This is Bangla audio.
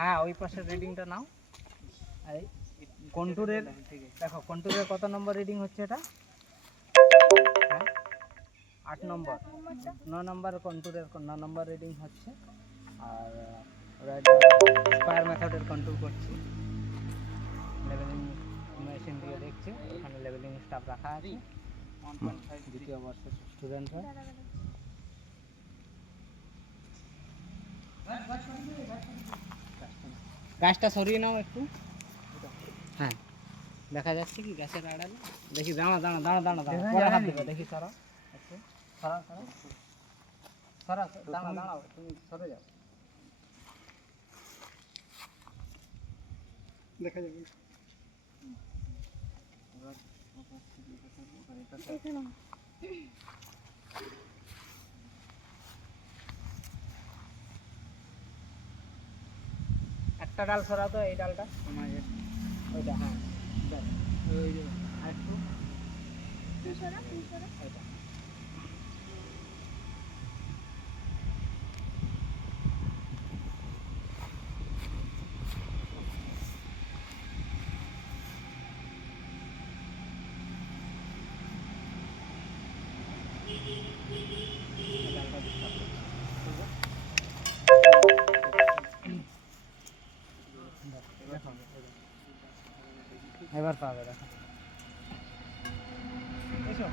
হ্যাঁ ওই পাশের রিডিংটা নাও। এই কন্টুরের দেখো, কন্টুরের কত নম্বর রিডিং হচ্ছে এটা? হ্যাঁ 8 নম্বর, 9 নম্বর কন্টুরের 9 নম্বর রিডিং হচ্ছে। আর ওরা স্কয়ার মেথডের কন্ট্রোল করছি, লেভেলিং মেশিন দিয়ে দেখছে, ওখানে লেভেলিং স্টাফ রাখা আছে, 1.5 দ্বিতীয় বর্ষের স্টুডেন্টরা। গাছটা সরিয়ে নাও একটু। হ্যাঁ দেখা যাচ্ছে কি গাছের আড়ালে? দেখি, দাঁড়া দাঁড়া দাঁড়া দাঁড়া দাঁড়া, পরে হাত দেবে, দেখি সরা একটু, সরা সরা সরা, দাঁড়া দাঁড়াও, তুমি সরে যাও, দেখা যাবে। একটা ডাল সরাও তো, এই ডালটা ওইটা, হ্যাঁ ওই যে আরেকটু এইটা। এবার পাবে, দেখো এসো।